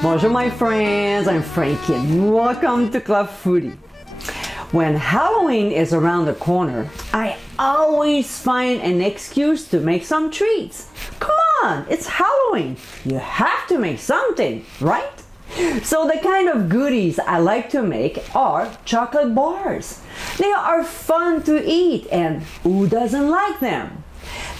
Bonjour my friends, I'm Frankie and welcome to Club Foodie. When Halloween is around the corner, I always find an excuse to make some treats. Come on, it's Halloween. You have to make something, right? So the kind of goodies I like to make are chocolate bars. They are fun to eat and who doesn't like them?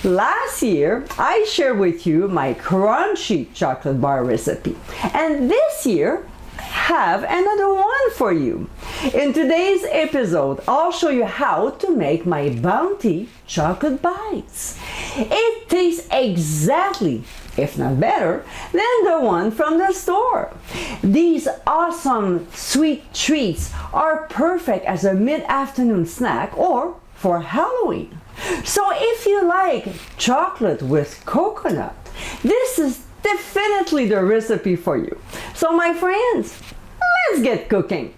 Last year, I shared with you my crunchy chocolate bar recipe. And this year, I have another one for you. In today's episode, I'll show you how to make my Bounty chocolate bites. It tastes exactly, if not better, than the one from the store. These awesome sweet treats are perfect as a mid-afternoon snack or for Halloween. So if you like chocolate with coconut, this is definitely the recipe for you. So my friends, let's get cooking.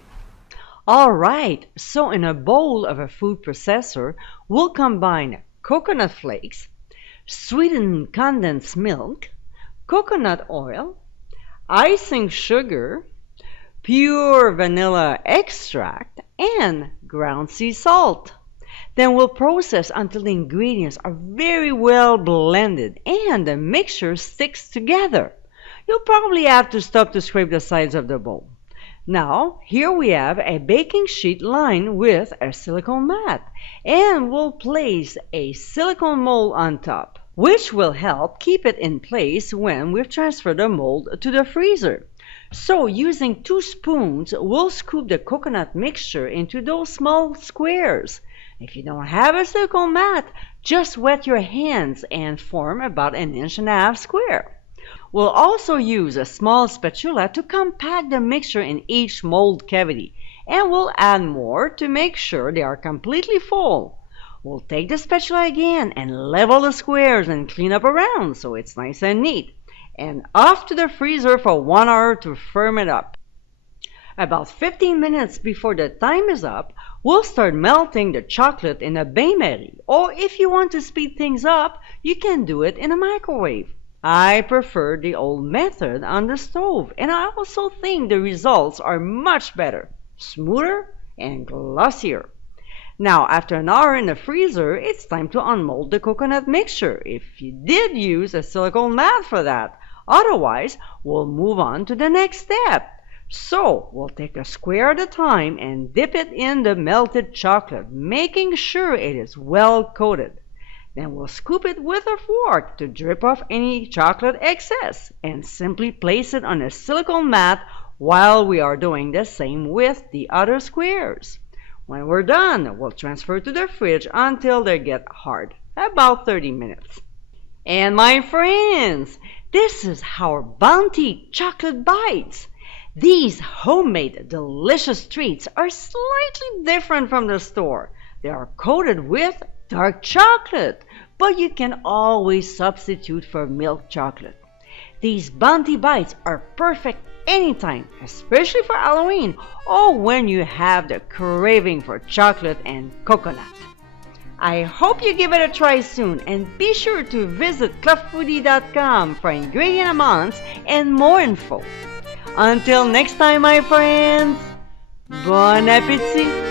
Alright, so in a bowl of a food processor, we'll combine coconut flakes, sweetened condensed milk, coconut oil, icing sugar, pure vanilla extract, and ground sea salt. Then we'll process until the ingredients are very well blended and the mixture sticks together. You'll probably have to stop to scrape the sides of the bowl. Now, here we have a baking sheet lined with a silicone mat, and we'll place a silicone mold on top, which will help keep it in place when we've transferred the mold to the freezer. So using 2 spoons, we'll scoop the coconut mixture into those small squares. If you don't have a silicone mat, just wet your hands and form about 1.5 inches square. We'll also use a small spatula to compact the mixture in each mold cavity, and we'll add more to make sure they are completely full. We'll take the spatula again and level the squares and clean up around so it's nice and neat. And off to the freezer for 1 hour to firm it up. About 15 minutes before the time is up, we'll start melting the chocolate in a bain-marie, or if you want to speed things up, you can do it in a microwave. I prefer the old method on the stove, and I also think the results are much better, smoother and glossier. Now, after an hour in the freezer, it's time to unmold the coconut mixture, if you did use a silicone mat for that. Otherwise, we'll move on to the next step. So, we'll take a square at a time and dip it in the melted chocolate, making sure it is well coated. Then we'll scoop it with a fork to drip off any chocolate excess and simply place it on a silicone mat while we are doing the same with the other squares. When we're done, we'll transfer to the fridge until they get hard, about 30 minutes. And my friends, this is our Bounty chocolate bites. These homemade delicious treats are slightly different from the store. They are coated with dark chocolate, but you can always substitute for milk chocolate. These Bounty bites are perfect anytime, especially for Halloween or when you have the craving for chocolate and coconut. I hope you give it a try soon, and be sure to visit clubfoodie.com for ingredient amounts and more info. Until next time, my friends, bon appétit!